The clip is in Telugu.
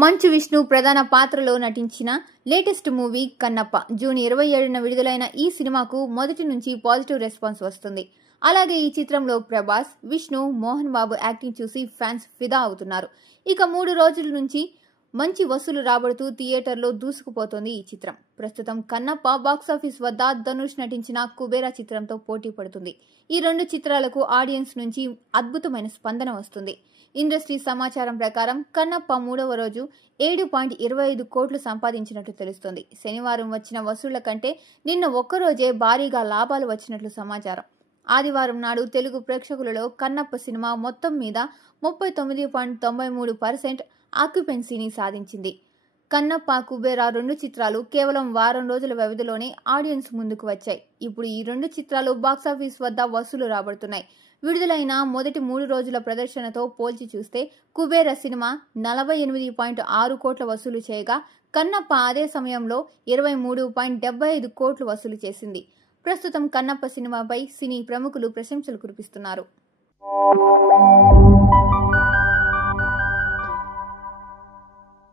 మంచు విష్ణు ప్రధాన పాత్రలో నటించిన లేటెస్ట్ మూవీ కన్నప్ప జూన్ 27న విడుదలైన ఈ సినిమాకు మొదటి నుంచి పాజిటివ్ రెస్పాన్స్ వస్తుంది. అలాగే ఈ చిత్రంలో ప్రభాస్, విష్ణు, మోహన్ బాబు యాక్టింగ్ చూసి ఫ్యాన్స్ ఫిదా అవుతున్నారు. ఇక 3 రోజుల నుంచి మంచి వసూలు రాబడుతూ థియేటర్లో దూసుకుపోతోంది ఈ చిత్రం. ప్రస్తుతం కన్నప్ప బాక్సాఫీస్ వద్ద ధనుష్ నటించిన కుబేరా చిత్రంతో పోటీ పడుతుంది. ఈ 2 చిత్రాలకు ఆడియన్స్ నుంచి అద్భుతమైన స్పందన వస్తుంది. ఇండస్ట్రీ సమాచారం ప్రకారం కన్నప్ప 3వ రోజు 7.25 కోట్లు సంపాదించినట్లు తెలుస్తోంది. శనివారం వచ్చిన వసూళ్ల కంటే నిన్న ఒక్కరోజే భారీగా లాభాలు వచ్చినట్లు సమాచారం. ఆదివారం నాడు తెలుగు ప్రేక్షకులలో కన్నప్ప సినిమా మొత్తం మీద 39.93% ఆక్యుపెన్సీని సాధించింది. కన్నప్ప, కుబేరా 2 చిత్రాలు కేవలం వారం రోజుల వ్యవధిలోనే ఆడియన్స్ ముందుకు వచ్చాయి. ఇప్పుడు ఈ 2 చిత్రాలు బాక్సాఫీస్ వద్ద వసూలు రాబడుతున్నాయి. విడుదలైన మొదటి 3 రోజుల ప్రదర్శనతో పోల్చి చూస్తే కుబేరా సినిమా 48.6 కోట్ల వసూలు చేయగా కన్నప్ప అదే సమయంలో 23.75 కోట్లు వసూలు చేసింది. ప్రస్తుతం కన్నప్ప సినిమాపై సినీ ప్రముఖులు ప్రశంసలు కురిపిస్తున్నారు.